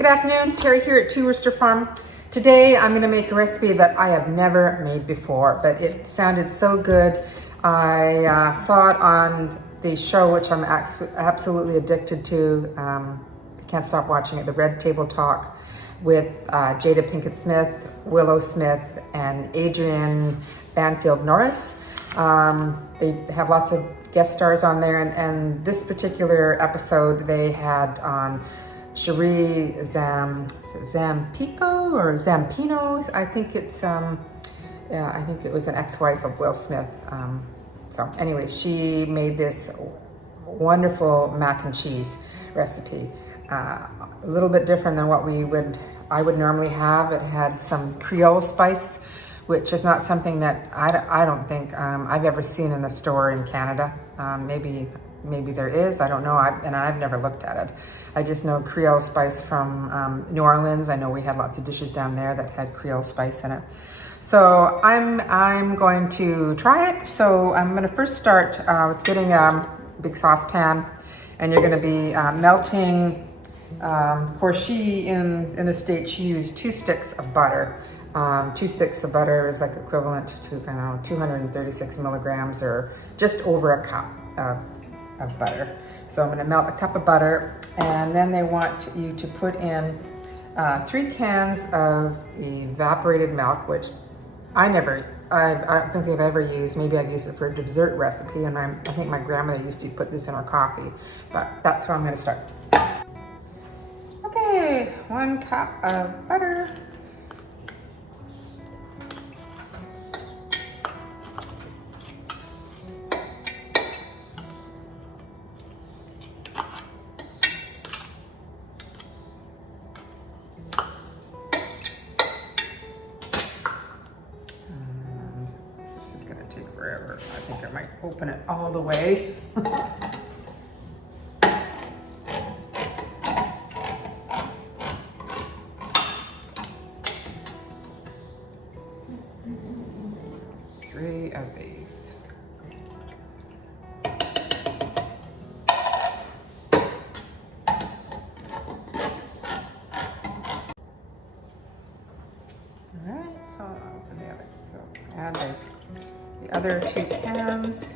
Good afternoon, Terry here at Two Rooster Farm. Today I'm going to make a recipe that I have never made before, but it sounded so good. I saw it on the show, which I'm absolutely addicted to. Can't stop watching it, the Red Table Talk with Jada Pinkett Smith, Willow Smith, and Adrienne Banfield Norris. They have lots of guest stars on there, and this particular episode they had on Sheree Zampino or Zampino. I think it's I think it was an ex-wife of Will Smith. So anyway, she made this wonderful mac and cheese recipe. A little bit different than what I would normally have. It had some Creole Spice, which is not something that I don't think I've ever seen in the store in Canada. Maybe there is, I don't know, I've never looked at it. I just know Creole Spice from New Orleans. I know we had lots of dishes down there that had Creole Spice in it. So I'm going to try it. So I'm gonna first start with getting a big saucepan, and you're gonna be melting, of course in the States she used 2 sticks of butter. 2 sticks of butter is like equivalent to 236 milligrams, or just over a cup of butter. So I'm going to melt a cup of butter, and then they want you to put in 3 cans of evaporated milk, which I don't think I've ever used. Maybe I've used it for a dessert recipe, and I think my grandmother used to put this in her coffee, but that's where I'm going to start. Okay, 1 cup of butter. Forever. I think I might open it all the way. Three of these. All right, so I'll open the other. So add the other 2 cans.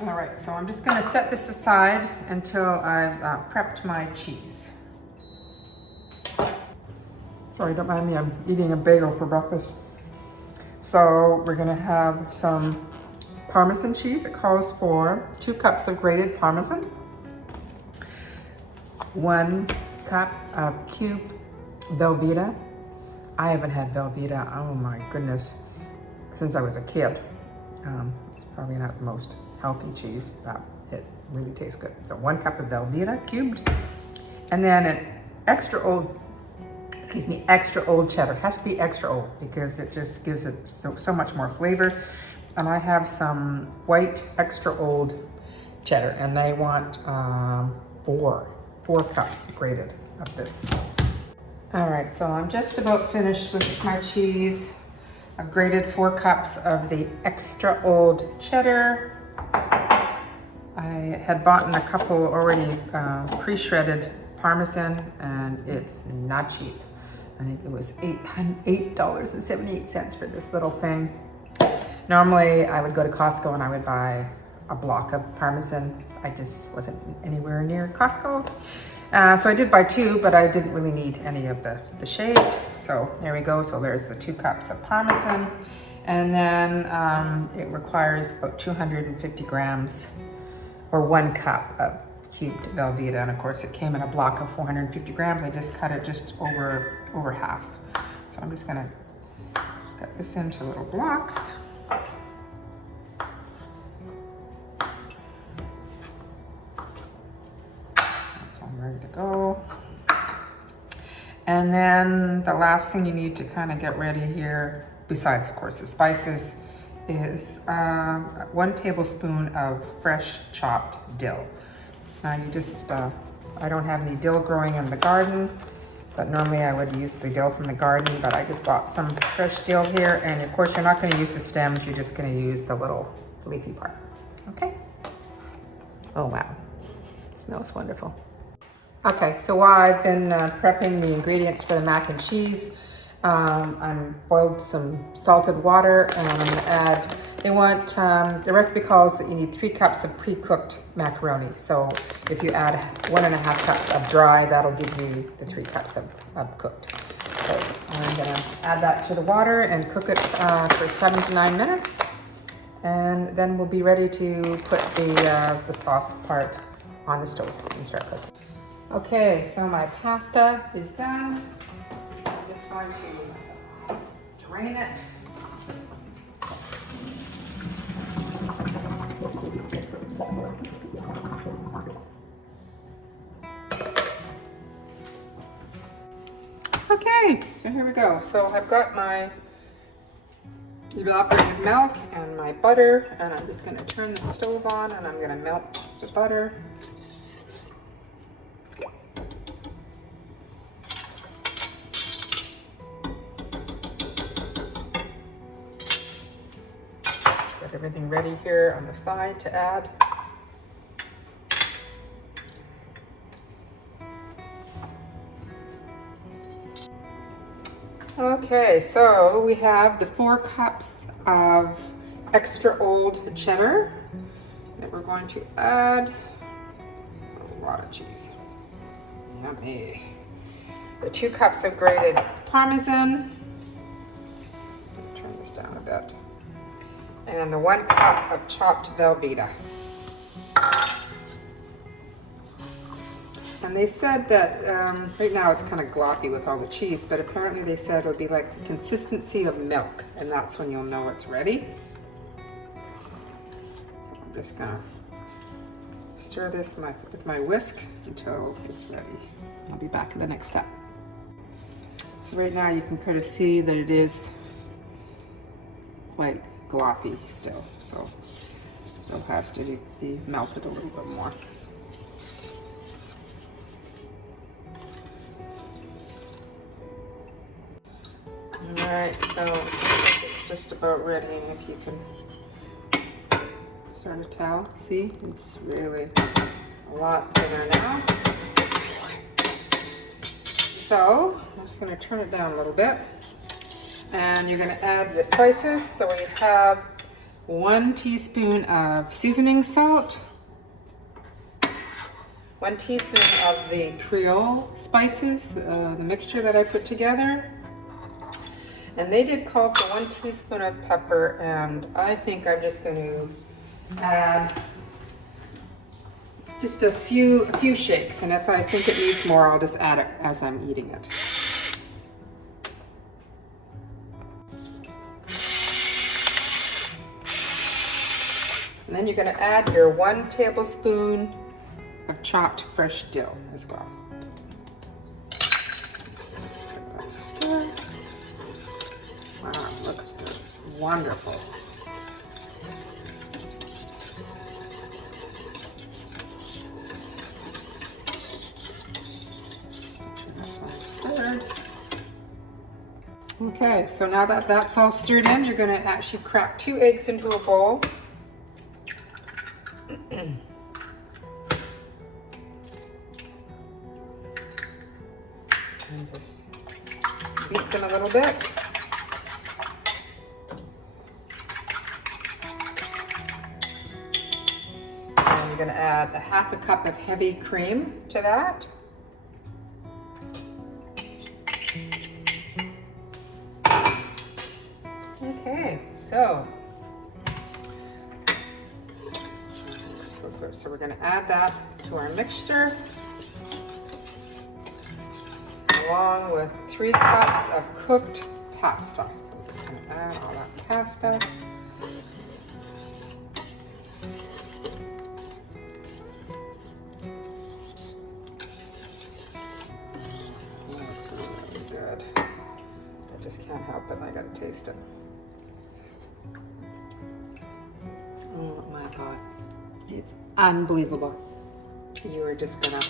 All right, so I'm just going to set this aside until I've prepped my cheese. Sorry, don't mind me, I'm eating a bagel for breakfast. So we're going to have some Parmesan cheese. It calls for 2 cups of grated Parmesan, 1 cup of cubed Velveeta. I haven't had Velveeta, oh my goodness, since I was a kid. It's probably not the most healthy cheese, but it really tastes good. So 1 cup of Velveeta cubed, and then an extra old cheddar. It has to be extra old because it just gives it so much more flavor. And I have some white extra old cheddar, and they want 4 cups grated of this. All right, so I'm just about finished with my cheese. I've grated 4 cups of the extra old cheddar. I had bought in a couple already pre-shredded Parmesan, and it's not cheap. I think it was $8.78 for this little thing. Normally I would go to Costco and I would buy a block of Parmesan. I just wasn't anywhere near Costco. So I did buy 2, but I didn't really need any of the shade. So there we go. So there's the 2 cups of Parmesan. And then it requires about 250 grams or 1 cup of cubed Velveeta. And of course it came in a block of 450 grams. I just cut it just over half. So I'm just gonna cut this into little blocks. Ready to go. And then the last thing you need to kind of get ready here, besides of course the spices, is 1 tablespoon of fresh chopped dill. Now you just, I don't have any dill growing in the garden, But normally I would use the dill from the garden, but I just bought some fresh dill here. And of course, you're not going to use the stems. You're just going to use the little leafy part. Okay. Oh, wow. It smells wonderful. Okay, so while I've been prepping the ingredients for the mac and cheese, I'm boiled some salted water, and I'm going to add, they want, the recipe calls that you need 3 cups of pre-cooked macaroni. So if you add 1.5 cups of dry, that'll give you the 3 cups of cooked. So I'm going to add that to the water and cook it for 7 to 9 minutes. And then we'll be ready to put the sauce part on the stove and start cooking. Okay, so my pasta is done. I'm just going to drain it. Okay, so here we go. So I've got my evaporated milk and my butter, and I'm just going to turn the stove on and I'm going to melt the butter. Got everything ready here on the side to add. Okay, so we have the 4 cups of extra old cheddar that we're going to add. A lot of cheese. Yummy. The 2 cups of grated Parmesan. Turn this down a bit. And the 1 cup of chopped Velveeta. And they said that right now it's kind of gloppy with all the cheese, but apparently they said it'll be like the consistency of milk, and that's when you'll know it's ready. So I'm just gonna stir this with my whisk until it's ready. I'll be back in the next step. So right now you can kind of see that it is quite gloppy still, so it still has to be melted a little bit more. Alright, so it's just about ready, and if you can sort of tell, see, it's really a lot thinner now. So I'm just going to turn it down a little bit, and you're going to add your spices. So we have 1 teaspoon of seasoning salt, 1 teaspoon of the Creole Spices, the mixture that I put together. And they did call for 1 teaspoon of pepper, and I think I'm just going to add just a few shakes, and if I think it needs more, I'll just add it as I'm eating it. And then you're going to add your 1 tablespoon of chopped fresh dill as well. Wow, it looks wonderful. That's all stirred. Okay, so now that that's all stirred in, you're going to actually crack 2 eggs into a bowl. And just beat them a little bit. You're going to add a 1/2 cup of heavy cream to that. Okay, so good. So we're going to add that to our mixture, along with 3 cups of cooked pasta. So we're just going to add all that pasta. Can't help it, I gotta taste it. Oh my God, it's unbelievable. You are just gonna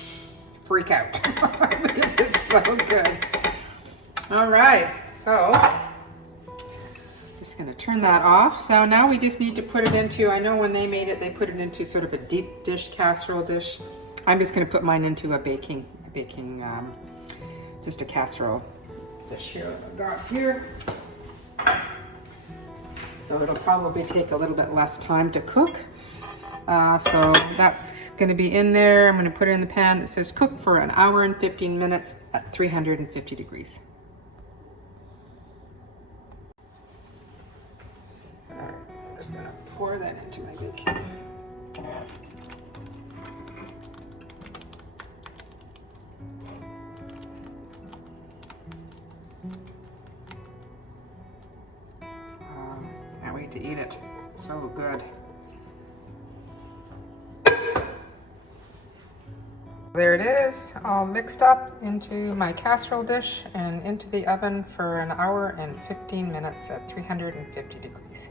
freak out because it's so good. All right, so just gonna turn that off. So now we just need to put it into, I know when they made it, they put it into sort of a deep dish, casserole dish. I'm just gonna put mine into a baking, just a casserole dish here I've got here. So it'll probably take a little bit less time to cook. So that's gonna be in there. I'm gonna put it in the pan. It says cook for an hour and 15 minutes at 350 degrees. All right, I'm just gonna pour that into my baking. Can't wait to eat it. So good. There it is, all mixed up into my casserole dish and into the oven for an hour and 15 minutes at 350 degrees.